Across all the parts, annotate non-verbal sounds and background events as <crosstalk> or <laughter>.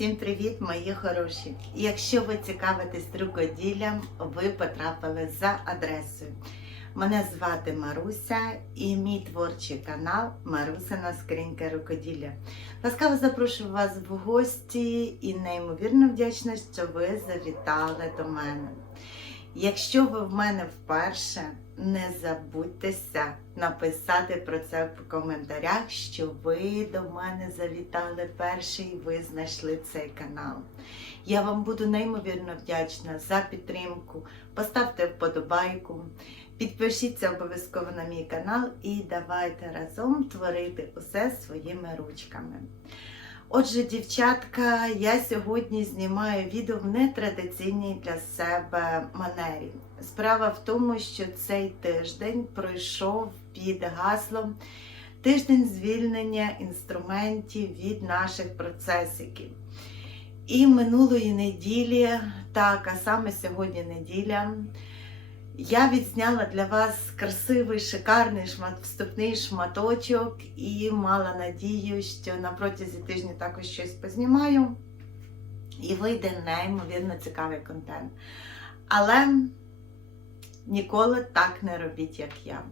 Мої привіт, мої хороші! Якщо ви цікавитесь рукоділлям, ви потрапили за адресою. Мене звати Маруся і мій творчий канал Марусина Скринька Рукоділля. Ласкаво запрошую вас в гості і неймовірно вдячна, що ви завітали до мене. Якщо ви в мене вперше, не забудьтеся написати про це в коментарях, що ви до мене завітали перший і ви знайшли цей канал. Я вам буду неймовірно вдячна за підтримку. Поставте вподобайку, підпишіться обов'язково на мій канал і давайте разом творити усе своїми ручками. Отже, дівчатка, я сьогодні знімаю відео в нетрадиційній для себе манері. Справа в тому, що цей тиждень пройшов під гаслом тиждень звільнення інструментів від наших процесиків. І минулої неділі, так, а саме сьогодні неділя, я відзняла для вас красивий, шикарний шмат, вступний шматочок і мала надію, що на протязі тижня також щось познімаю і вийде неймовірно цікавий контент. Але ніколи так не робіть, як я.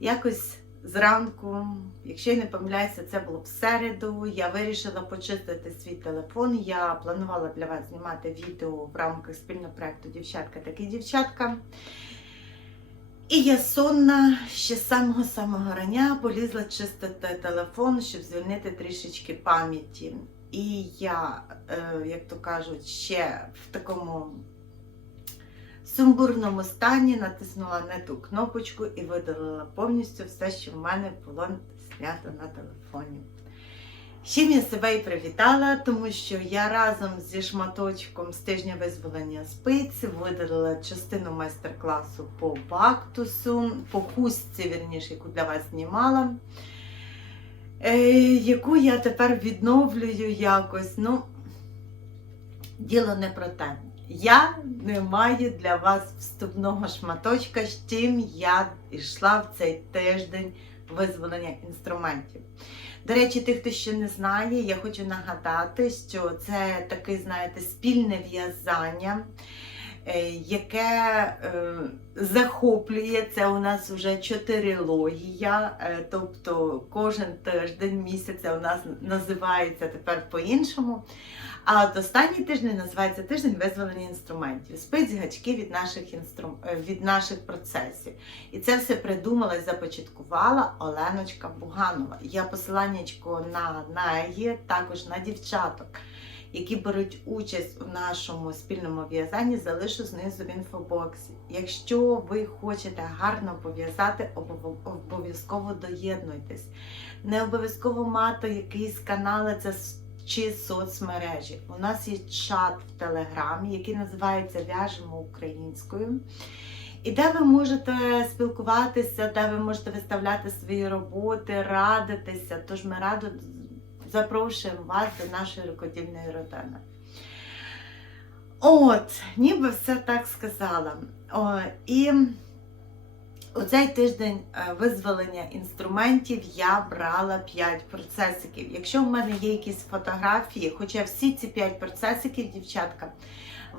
Якось зранку, якщо я не помиляюся, це було в середу. Я вирішила почистити свій телефон. Я планувала для вас знімати відео в рамках спільного проєкту Дівчатка такі дівчатка. І я сонна ще з самого-самого рання полізла чистити телефон, щоб звільнити трішечки пам'яті. І я, е, як то кажуть, ще в такому сумбурному стані натиснула не ту кнопочку і видалила повністю все, що в мене було знято на телефоні. Чим я себе і привітала, тому що я разом зі шматочком з тижня визволення спиць видалила частину майстер-класу по бактусу, по хустці, вірніше, яку для вас знімала, е, яку я тепер відновлюю якось. Ну, діло не про те. Я не маю для вас вступного шматочка, з чим я йшла в цей тиждень визволення інструментів. До речі, тих, хто ще не знає, я хочу нагадати, що це таке, знаєте, спільне в'язання, яке е, захоплює це у нас вже чотирилогія, е, тобто кожен тиждень місяця у нас називається тепер по-іншому. А от останній тиждень називається тиждень визволення інструментів, спиць гачки від наших інстру... е, від наших процесів. І це все придумала і започаткувала Оленочка Буганова. Я посиланнячко на неї, також на дівчаток, які беруть участь у нашому спільному в'язанні, залишу знизу в інфобоксі. Якщо ви хочете гарно пов'язати, обов'язково доєднуйтесь. Не обов'язково мати якісь канали, це чи соцмережі. У нас є чат в Телеграмі, який називається В'яжемо українською. І де ви можете спілкуватися, де ви можете виставляти свої роботи, радитися. Тож ми радо запрошуємо вас до нашої рукодільної родини. От, ніби все так сказала. О, і у цей тиждень е, визволення інструментів я брала 5 процесиків. Якщо в мене є якісь фотографії, хоча всі ці 5 процесиків, дівчатка,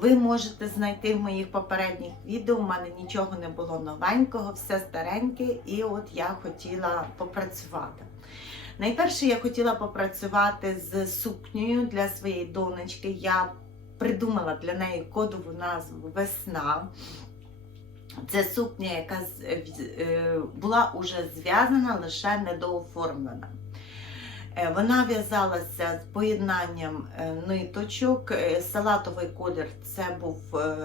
ви можете знайти в моїх попередніх відео. У мене нічого не було новенького, все стареньке, і от я хотіла попрацювати. Найперше я хотіла попрацювати з сукнею для своєї донечки. Я придумала для неї кодову назву Весна. Це сукня, яка е, була уже зв'язана, лише недооформлена. Е, Вона в'язалася з поєднанням е, ниточок. Е, Салатовий колір це був е,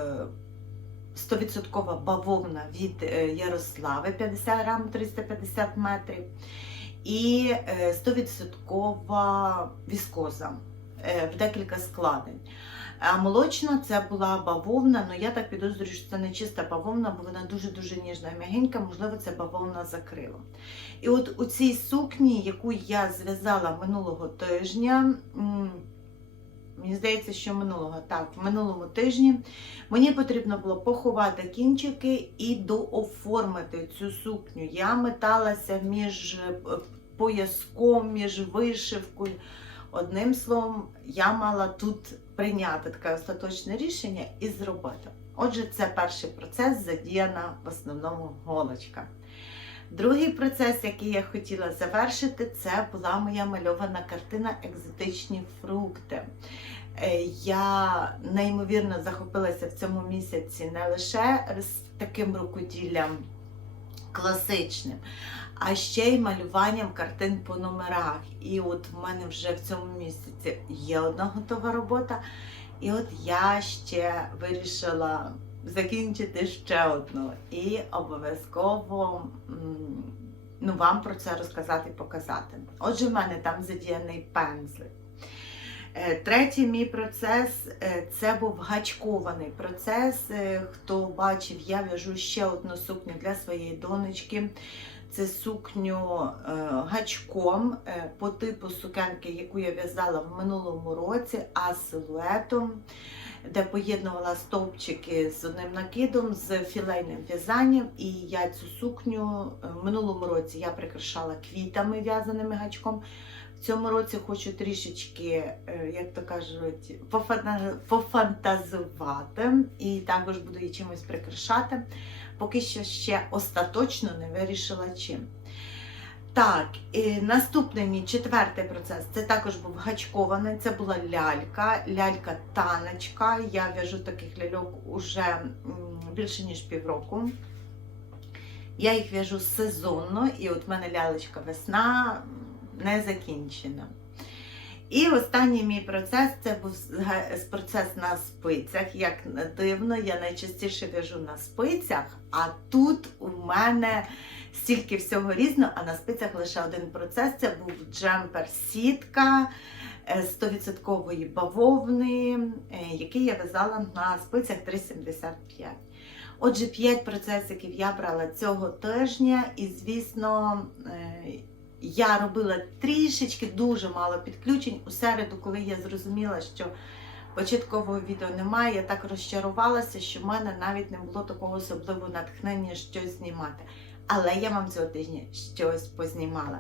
100% бавовна від е, Ярослави 50 грам 350 метрів. І е, 100% віскоза е, в декілька складень. А молочна це була бавовна, але я так підозрюю, що це не чиста бавовна, бо вона дуже-дуже ніжна і м'ягенька, можливо, це бавовна закрила. І от у цій сукні, яку я зв'язала минулого тижня, мені здається, що минулого, так, в минулому тижні мені потрібно було поховати кінчики і дооформити цю сукню. Я металася між е, пояском, між вишивкою. Одним словом, я мала тут прийняти таке остаточне рішення і зробити. Отже, це перший процес, задіяна в основному голочка. Другий процес, який я хотіла завершити, це була моя мальована картина Екзотичні фрукти. Е, Я неймовірно захопилася в цьому місяці не лише з таким рукоділлям класичним, а ще й малюванням картин по номерах. І от в мене вже в цьому місяці є одна готова робота. І от я ще вирішила закінчити ще одну. І обов'язково ну, вам про це розказати і показати. Отже, в мене там задіяний пензлик. Е, Третій мій процес е, це був гачкований процес. Е, Хто бачив, я в'яжу ще одну сукню для своєї донечки. Це сукню е, гачком е, по типу сукенки, яку я в'язала в минулому році, а з силуетом, де поєднувала стовпчики з одним накидом, з філейним в'язанням. І я цю сукню е, в минулому році я прикрашала квітами в'язаними гачком. В цьому році хочу трішечки, як то кажуть, пофантазувати і також буду її чимось прикрашати. Поки що ще остаточно не вирішила чим. Так, і наступний мій четвертий процес це також був гачкований. Це була лялька, лялька-танечка. Я в'яжу таких ляльок уже більше ніж півроку. Я їх в'яжу сезонно, і от в мене лялечка весна не закінчена. І останній мій процес це був процес на спицях. Як дивно, я найчастіше в'яжу на спицях, а тут у мене стільки всього різного, а на спицях лише один процес. Це був джемпер сітка е, 100% бавовни, е, який я в'язала на спицях 3,75. Отже, 5 процесиків я брала цього тижня, і, звісно, е, я робила трішечки дуже мало підключень. У середу, коли я зрозуміла, що початкового відео немає, я так розчарувалася, що в мене навіть не було такого особливого натхнення щось знімати. Але я вам цього тижня щось познімала.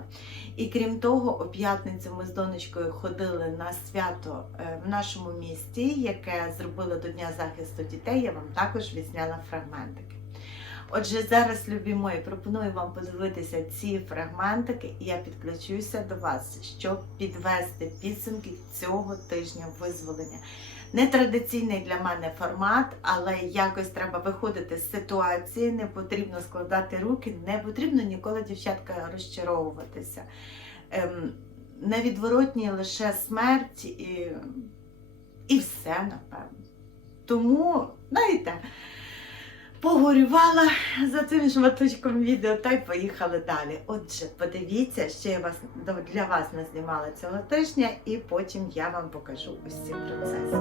І крім того, у п'ятницю ми з донечкою ходили на свято е, в нашому місті, яке зробили до Дня захисту дітей. Я вам також відзняла фрагментики. Отже, зараз, любі мої, пропоную вам подивитися ці фрагментики, і я підключуся до вас, щоб підвести підсумки цього тижня визволення. Нетрадиційний для мене формат, але якось треба виходити з ситуації, не потрібно складати руки, не потрібно ніколи, дівчатка, розчаровуватися. Ем, невідворотні лише смерть і, і все, напевно. Тому, знаєте, погорювала за цим шматочком відео та й поїхали далі. Отже, подивіться, що я вас для вас назнімала цього тижня, і потім я вам покажу усі процеси.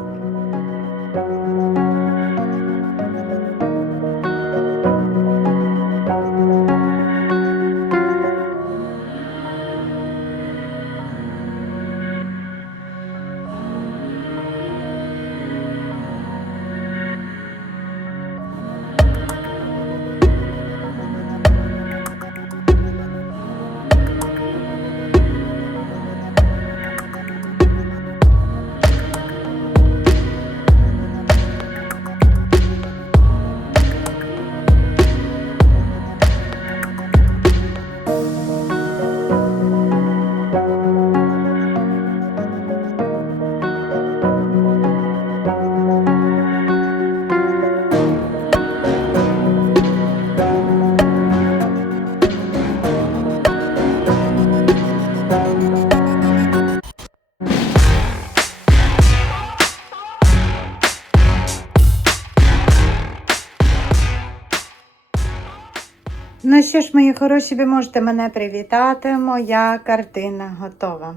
Що ж, мої хороші, ви можете мене привітати. Моя картина готова.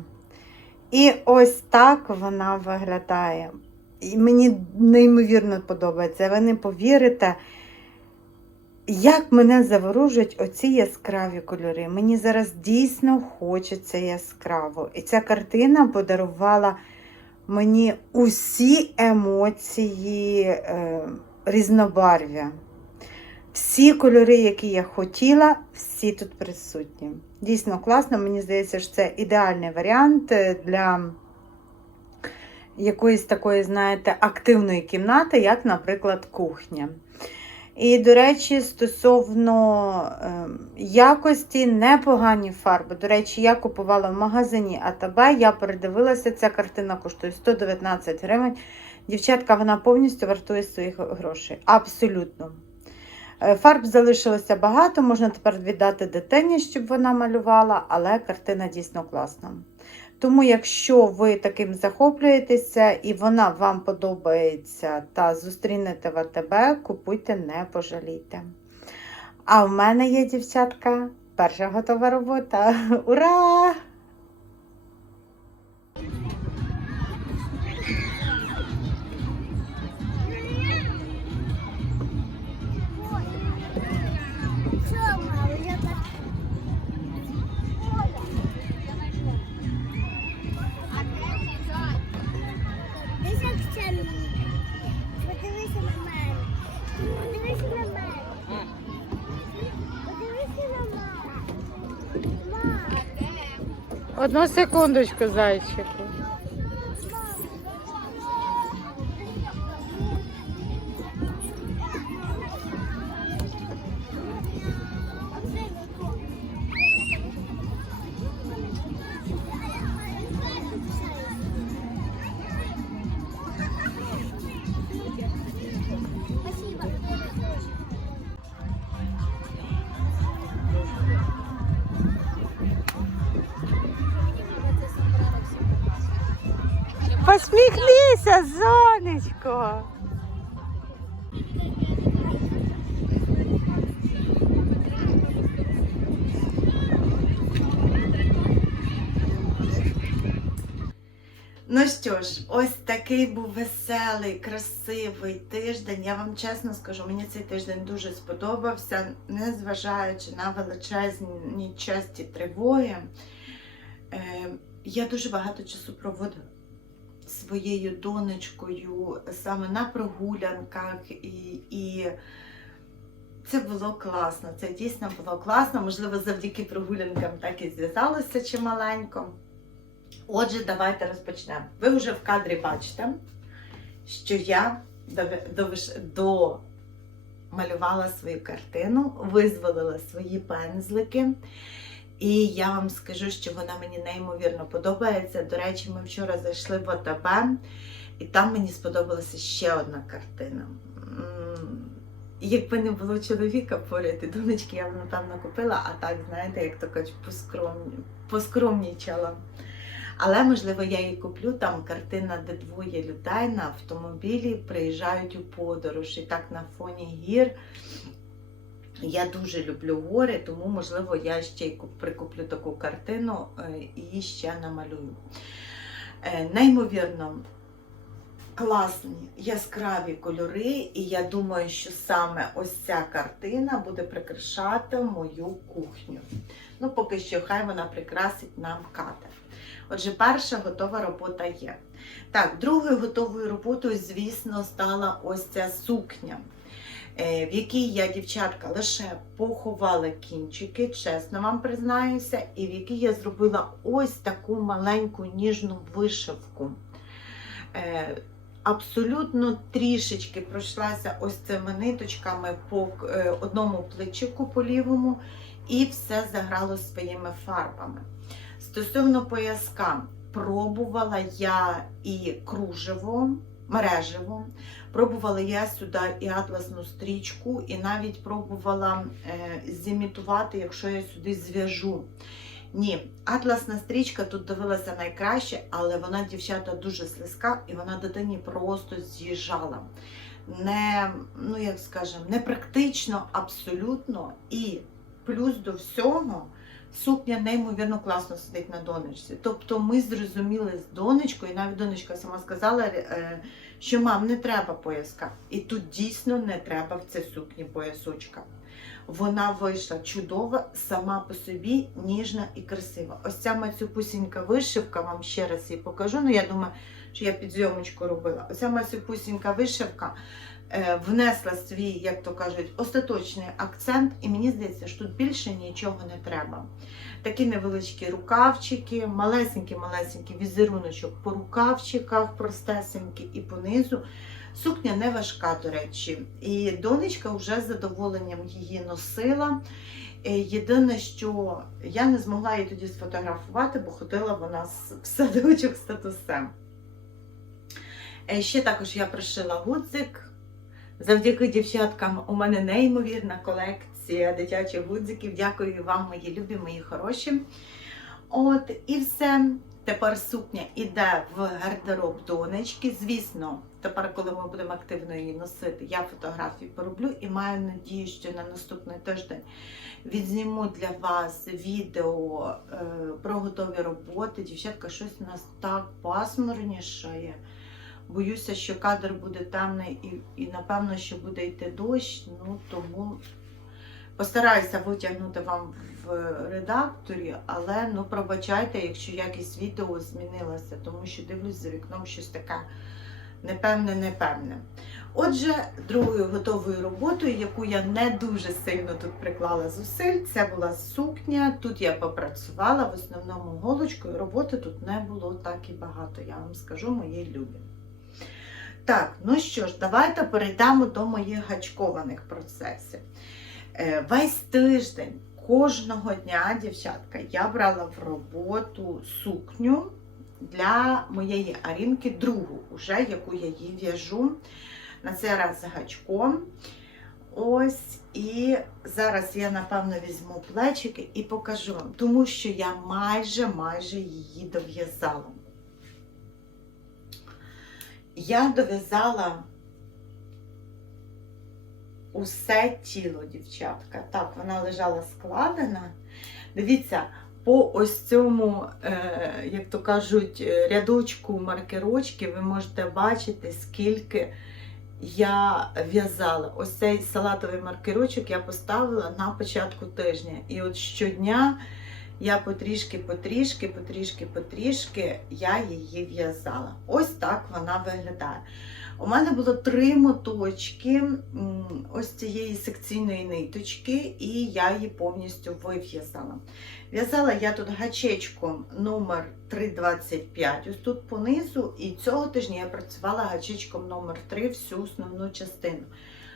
І ось так вона виглядає. І мені неймовірно подобається. Ви не повірите, як мене заворожують оці яскраві кольори. Мені зараз дійсно хочеться яскраво. І ця картина подарувала мені усі емоції е, різнобарв'я. Всі кольори, які я хотіла, всі тут присутні. Дійсно класно, мені здається, що це ідеальний варіант е, для якоїсь такої, знаєте, активної кімнати, як, наприклад, кухня. І, до речі, стосовно е, якості, непогані фарби. До речі, я купувала в магазині АТБ, я передивилася, ця картина коштує 119 гривень. Дівчатка, вона повністю вартує своїх грошей. Абсолютно. Е, Фарб залишилося багато, можна тепер віддати дитині, щоб вона малювала, але картина дійсно класна. Тому, якщо ви таким захоплюєтеся і вона вам подобається та зустрінете в АТБ, купуйте, не пожалійте. А в мене є, дівчатка, перша готова робота. <laughs> Ура! Одну секундочку, зайчику. Посміхнися, сонечко. Ну що ж, ось такий був веселий, красивий тиждень. Я вам чесно скажу, мені цей тиждень дуже сподобався, незважаючи на величезні часті тривоги. Е, я дуже багато часу проводила своєю донечкою саме на прогулянках і. і це було класно, це дійсно було класно. Можливо, завдяки прогулянкам так і зв'язалося чималенько. Отже, давайте розпочнемо. Ви вже в кадрі бачите, що я домалювала свою картину, визволила свої пензлики. І я вам скажу, що вона мені неймовірно подобається. До речі, ми вчора зайшли в ОТБ, і там мені сподобалася ще одна картина. Якби не було чоловіка поряд, і донечки я б, напевно, купила, а так, знаєте, як то кажуть, поскромні, поскромнічала. Але, можливо, я її куплю. Там картина, де двоє людей на автомобілі приїжджають у подорож. І так на фоні гір. Я дуже люблю гори, тому, можливо, я ще й прикуплю таку картину е, і ще намалюю. Е, Неймовірно класні яскраві кольори, і я думаю, що саме ось ця картина буде прикрашати мою кухню. Ну, поки що, хай вона прикрасить нам кадр. Отже, перша готова робота є. Так, другою готовою роботою, звісно, стала ось ця сукня, в якій я, дівчатка, лише поховала кінчики, чесно вам признаюся, і в якій я зробила ось таку маленьку ніжну вишивку. Е, Абсолютно трішечки пройшлася ось цими ниточками по е, одному плечику по лівому, і все заграло своїми фарбами. Стосовно пояска, пробувала я і кружево, мережево, пробувала я сюди і атласну стрічку, і навіть пробувала е, зімітувати, якщо я сюди зв'яжу. Ні, атласна стрічка тут дивилася найкраще, але вона, дівчата, дуже слизька і вона дитині просто з'їжджала. Не, ну як скажемо, не практично абсолютно. І плюс до всього сукня неймовірно класно сидить на донечці. Тобто ми зрозуміли з донечкою, і навіть донечка сама сказала, е, що мам, не треба пояска. І тут дійсно не треба в цій сукні поясочка. Вона вийшла чудова, сама по собі, ніжна і красива. Ось ця мацюпусінька вишивка, вам ще раз її покажу. Ну, я думаю, що я під зйомочку робила. Оця мацюпусінька вишивка внесла свій, як то кажуть, остаточний акцент, і мені здається, що тут більше нічого не треба. Такі невеличкі рукавчики, малесенький-малесенький візеруночок по рукавчиках, простесенький і понизу. Сукня не важка, до речі, і донечка вже з задоволенням її носила. Е, Єдине, що я не змогла її тоді сфотографувати, бо ходила вона в садочок з татусем. Е, Ще також я пришила гудзик. Завдяки дівчаткам у мене неймовірна колекція дитячих гудзиків. Дякую вам, мої любі, мої хороші. От і все. Тепер сукня іде в гардероб донечки. Звісно, тепер, коли ми будемо активно її носити, я фотографії пороблю і маю надію, що на наступний тиждень відзніму для вас відео е, про готові роботи. Дівчатка, щось у нас так пасмурнішає. Боюся, що кадр буде темний і, і напевно, що буде йти дощ. Ну тому постараюся витягнути вам в редакторі, але ну пробачайте, якщо якість відео змінилася, тому що дивлюсь за вікном щось таке непевне, непевне. Отже, другою готовою роботою, яку я не дуже сильно тут приклала зусиль, це була сукня. Тут я попрацювала в основному голочкою. Роботи тут не було так і багато, я вам скажу, мої любі. Так, ну що ж, давайте перейдемо до моїх гачкованих процесів. Е, Весь тиждень, кожного дня, дівчатка, я брала в роботу сукню для моєї арінки, другу, уже, яку я їй в'яжу. На цей раз з гачком. Ось, і зараз я, напевно, візьму плечики і покажу вам, тому що я майже майже її дов'язала. Я дов'язала усе тіло, дівчатка. Так, вона лежала складена. Дивіться, по ось цьому, е, як то кажуть, е, рядочку маркерочки ви можете бачити, скільки я в'язала. Ось цей салатовий маркерочок я поставила на початку тижня. І от щодня я потрішки, потрішки, потрішки, потрішки я її в'язала. Ось так вона виглядає. У мене було три моточки ось цієї секційної ниточки, і я її повністю вив'язала. В'язала я тут гачечком номер 325, ось тут понизу, і цього тижня я працювала гачечком номер 3 всю основну частину.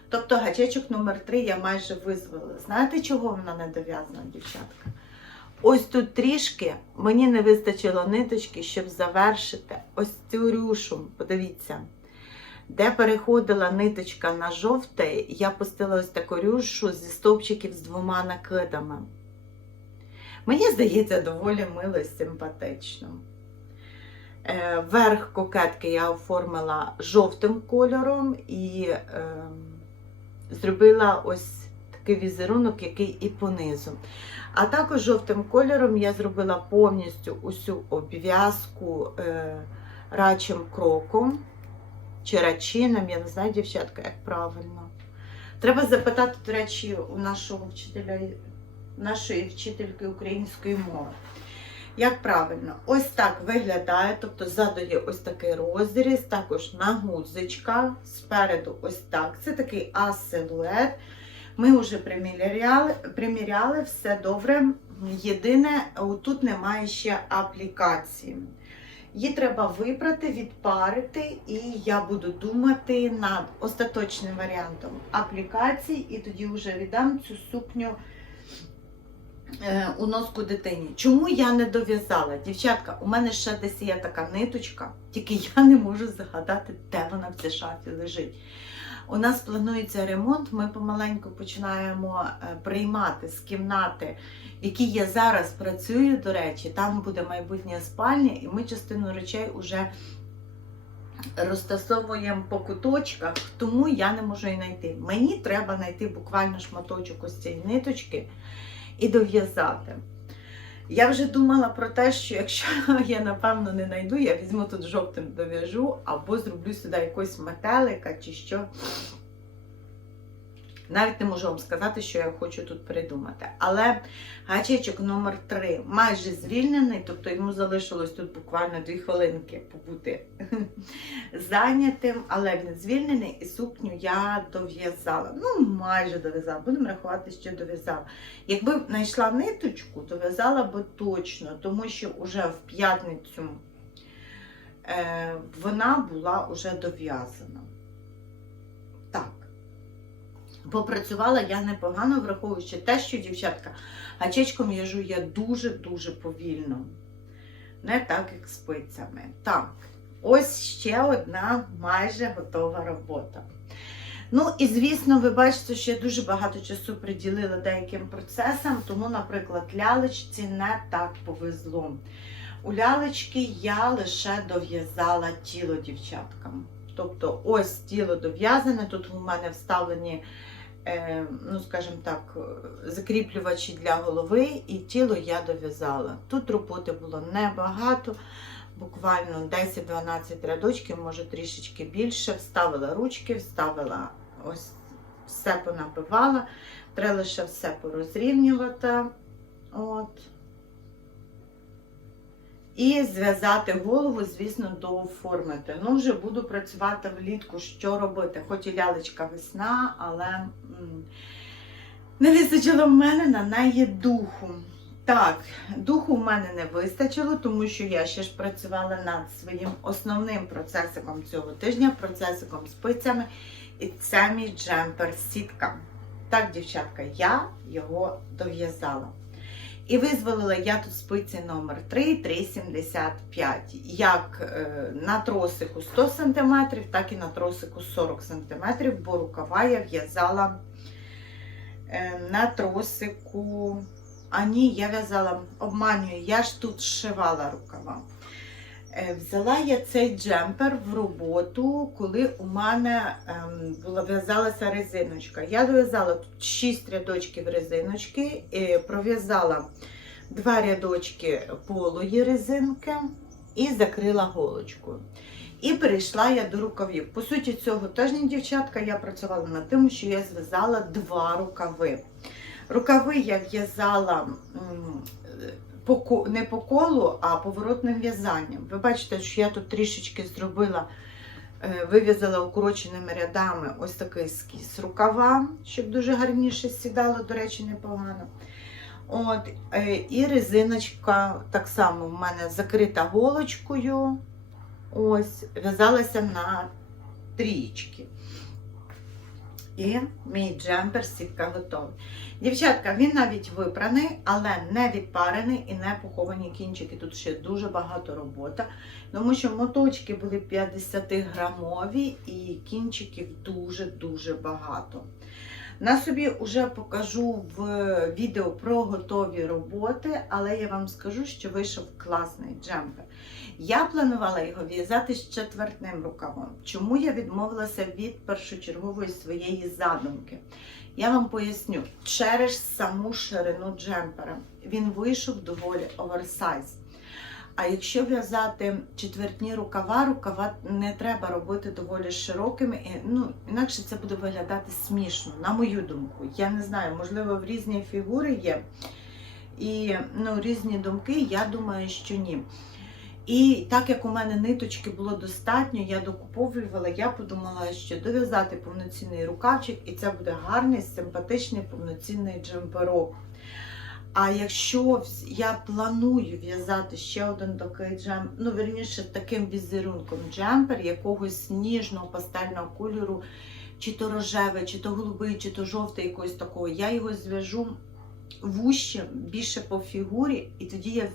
Тобто гачечок номер 3 я майже визволила. Знаєте, чого вона не дов'язана, дівчатка? Ось тут трішки мені не вистачило ниточки, щоб завершити ось цю рюшу. Подивіться. Де переходила ниточка на жовте, я пустила ось таку рюшу зі стовпчиків з двома накидами. Мені здається, доволі мило і симпатично. Е, Верх кокетки я оформила жовтим кольором і е, зробила ось такий візерунок, який і понизу. А також жовтим кольором я зробила повністю усю обв'язку е, рачим кроком чи рачином, я не знаю, дівчатка, як правильно. Треба запитати, до речі, у нашого вчителя, нашої вчительки української мови. Як правильно, ось так виглядає, тобто ззаду є ось такий розріз, також на гудзичках, спереду ось так. Це такий А-силует. Ми вже приміряли, приміряли, все добре. Єдине, тут немає ще аплікації. Її треба випрати, відпарити, і я буду думати над остаточним варіантом аплікації, і тоді вже віддам цю сукню е, у носку дитині. Чому я не дов'язала? Дівчатка, у мене ще десь є така ниточка, тільки я не можу згадати, де вона в цій шафі лежить. У нас планується ремонт, ми помаленьку починаємо е, приймати з кімнати, в якій я зараз працюю, до речі, там буде майбутня спальня, і ми частину речей вже розтасовуємо по куточках, тому я не можу її знайти. Мені треба знайти буквально шматочок ось цієї ниточки і дов'язати. Я вже думала про те, що якщо <laughs> я напевно не знайду, я візьму тут жовтим дов'яжу або зроблю сюди якось метелика чи що. Навіть не можу вам сказати, що я хочу тут придумати. Але гачечок номер 3 майже звільнений, тобто йому залишилось тут буквально 2 хвилинки побути <laughs> зайнятим, але він звільнений і сукню я дов'язала. Ну, майже дов'язала. Будемо рахувати, що дов'язала. Якби знайшла ниточку, дов'язала би точно, тому що вже в п'ятницю е, вона була вже дов'язана. Попрацювала я непогано, враховуючи те, що дівчатка гачечком в'яжу я дуже-дуже повільно. Не так, як спицями. Так, ось ще одна майже готова робота. Ну і звісно, ви бачите, що я дуже багато часу приділила деяким процесам, тому, наприклад, лялечці не так повезло. У лялечки я лише дов'язала тіло дівчаткам. Тобто, ось тіло дов'язане, тут у мене вставлені, е, ну, скажімо так, закріплювачі для голови, і тіло я дов'язала. Тут роботи було небагато, буквально 10-12 рядочків, може трішечки більше. Вставила ручки, вставила ось все понабивала. Треба лише все порозрівнювати. От. І зв'язати голову, звісно, дооформити. Ну, вже буду працювати влітку, що робити. Хоч і лялечка весна, але не вистачило в мене на неї духу. Так, духу в мене не вистачило, тому що я ще ж працювала над своїм основним процесиком цього тижня, процесиком спицями. І це мій джемпер сітка. Так, дівчатка, я його дов'язала. І визволила я тут спиці номер 3 3,75. Як е, на тросику 100 см, так і на тросику 40 см, бо рукава я в'язала е, на тросику. А ні, я в'язала, обманюю, я ж тут зшивала рукава. Е, Взяла я цей джемпер в роботу, коли у мене ем, була в'язалася резиночка. Я дов'язала тут 6 рядочків резиночки, і пров'язала 2 рядочки полої резинки і закрила голочкою. І перейшла я до рукавів. По суті, цього тижня, дівчатка, я працювала над тим, що я зв'язала два рукави. Рукави я в'язала по, не по колу, а поворотним в'язанням. Ви бачите, що я тут трішечки зробила, е, вив'язала укороченими рядами ось такий скіс рукава, щоб дуже гарніше сідало, до речі, непогано. От, е, і резиночка так само в мене закрита голочкою. Ось, в'язалася на трієчки. І мій джемпер сітка готовий. Дівчатка, він навіть випраний, але не відпарений і не поховані кінчики. Тут ще дуже багато роботи, тому що моточки були 50 грамові і кінчиків дуже-дуже багато. На собі вже покажу в відео про готові роботи, але я вам скажу, що вийшов класний джемпер. Я планувала його в'язати з четвертним рукавом. Чому я відмовилася від першочергової своєї задумки? Я вам поясню, через саму ширину джемпера він вийшов доволі оверсайз. А якщо в'язати четвертні рукава, рукава не треба робити доволі широкими, ну, інакше це буде виглядати смішно, на мою думку. Я не знаю, можливо, в різні фігури є і ну, різні думки, я думаю, що ні. І так як у мене ниточки було достатньо, я докуповувала, я подумала, що дов'язати повноцінний рукавчик, і це буде гарний, симпатичний повноцінний джемперок. А якщо я планую в'язати ще один такий джем, ну верніше таким візерунком джемпер якогось ніжного пастельного кольору, чи то рожевий, чи то голубий, чи то жовтий, якогось такого, я його зв'яжу вуще, більше по фігурі, і тоді я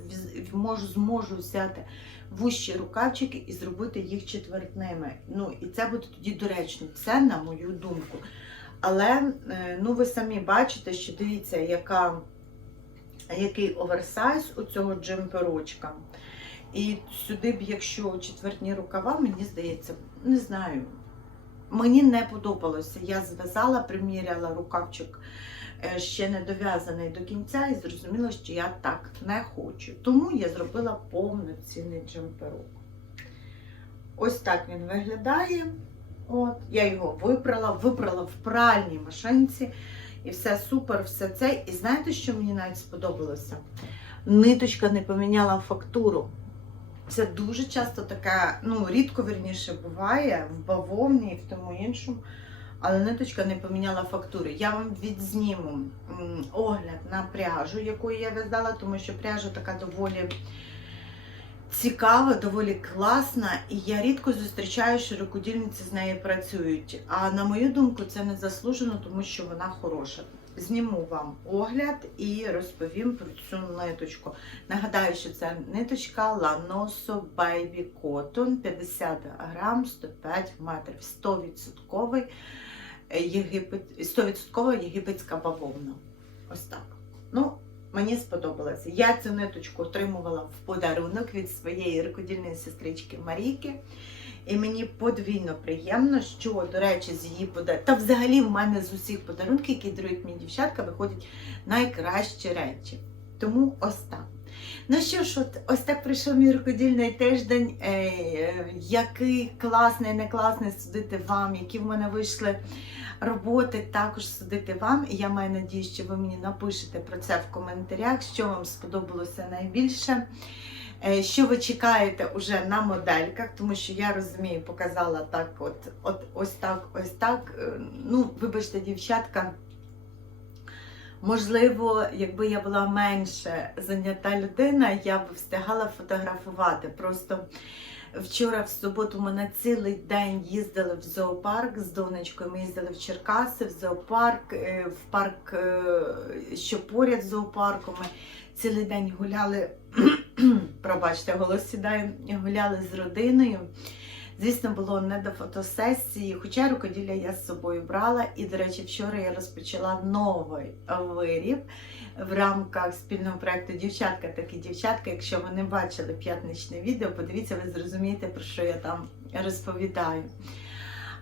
можу, зможу взяти вущі рукавчики і зробити їх четвертними. Ну, і це буде тоді доречно. Це на мою думку. Але е, ну, ви самі бачите, що дивіться, яка, який оверсайз у цього джемперочка. І сюди б, якщо четвертні рукава, мені здається, не знаю. Мені не подобалося. Я зв'язала, приміряла рукавчик е, ще не дов'язаний до кінця і зрозуміла, що я так не хочу. Тому я зробила повноцінний джемперок. Ось так він виглядає. От, я його випрала, випрала в пральній машинці. І все супер, все це. І знаєте, що мені навіть сподобалося? Ниточка не поміняла фактуру. Це дуже часто таке, ну, рідко вірніше буває в бавовні і в тому іншому. Але ниточка не поміняла фактури. Я вам відзніму огляд на пряжу, яку я в'язала, тому що пряжа така доволі цікава, доволі класна, і я рідко зустрічаю, що рукодільниці з нею працюють. А на мою думку, це не заслужено, тому що вона хороша. Зніму вам огляд і розповім про цю ниточку. Нагадаю, що це ниточка Lanoso Baby Cotton 50 грам 105 метрів. 100% єгипет, 100% єгипетська бавовна. Ось так. Ну, мені сподобалося. Я цю ниточку отримувала в подарунок від своєї рукодільної сестрички Марійки. І мені подвійно приємно, що, до речі, з її подарунків, та взагалі в мене з усіх подарунків, які дарують мені дівчатка, виходять найкращі речі. Тому ось так. Ну що ж, от ось так прийшов мій рукодільний тиждень. Е, е, який класний, не класний судити вам, які в мене вийшли роботи, також судити вам. І я маю надію, що ви мені напишете про це в коментарях, що вам сподобалося найбільше. Е, Що ви чекаєте уже на модельках, тому що я розумію, показала так, от, от ось так, ось так. Е, Ну, вибачте, дівчатка. Можливо, якби я була менше зайнята людина, я б встигала фотографувати. Просто вчора, в суботу, ми на цілий день їздили в зоопарк з донечкою. Ми їздили в Черкаси, в зоопарк, е, в парк, е, що поряд з зоопарком. Ми цілий день гуляли, <clears throat> пробачте, голос сідає, гуляли з родиною. Звісно, було не до фотосесії, хоча рукоділля я з собою брала. І, до речі, вчора я розпочала новий виріб в рамках спільного проєкту Дівчатка такі дівчатка. Якщо ви не бачили п'ятничне відео, подивіться, ви зрозумієте, про що я там розповідаю.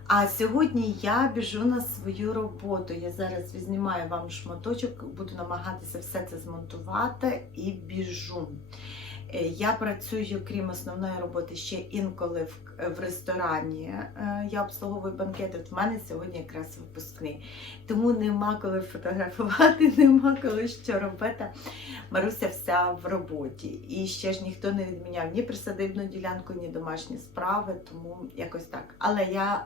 А сьогодні я біжу на свою роботу. Я зараз знімаю вам шматочок, буду намагатися все це змонтувати і біжу. Е, Я працюю, крім основної роботи, ще інколи в, в ресторані. Е, Я обслуговую банкети. От в мене сьогодні якраз випускний. Тому нема коли фотографувати, <laughs> нема коли що робити. Маруся вся в роботі. І ще ж ніхто не відміняв ні присадибну ділянку, ні домашні справи, тому якось так. Але я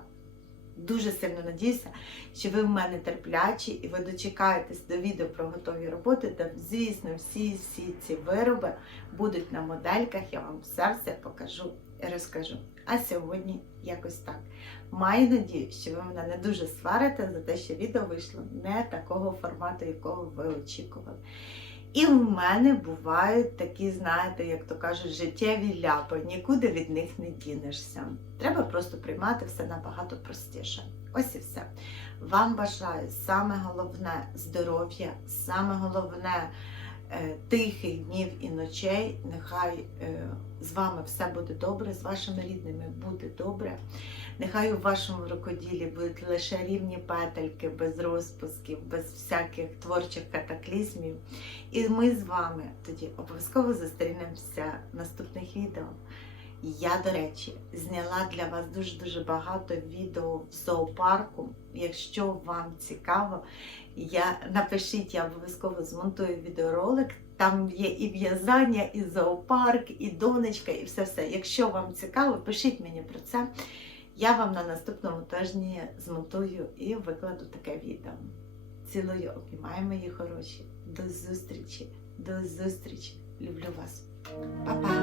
дуже сильно надіюся, що ви в мене терплячі і ви дочекаєтесь до відео про готові роботи, де, звісно, всі, всі ці вироби будуть на модельках. Я вам все-все покажу і розкажу. А сьогодні якось так. Маю надію, що ви мене не дуже сварите за те, що відео вийшло не такого формату, якого ви очікували. І в мене бувають такі, знаєте, як то кажуть, життєві ляпи, нікуди від них не дінешся. Треба просто приймати все набагато простіше. Ось і все. Вам бажаю саме головне здоров'я, саме головне тихих днів і ночей. Нехай е, з вами все буде добре, з вашими рідними буде добре. Нехай у вашому рукоділі будуть лише рівні петельки, без розпусків, без всяких творчих катаклізмів. І ми з вами тоді обов'язково зустрінемося в наступних відео. Я, до речі, зняла для вас дуже-дуже багато відео в зоопарку. Якщо вам цікаво, я напишіть, я обов'язково змонтую відеоролик. Там є і в'язання, і зоопарк, і донечка, і все-все. Якщо вам цікаво, пишіть мені про це. Я вам на наступному тижні змонтую і викладу таке відео. Цілую, обіймаю мої хороші. До зустрічі, до зустрічі. Люблю вас. Па-па!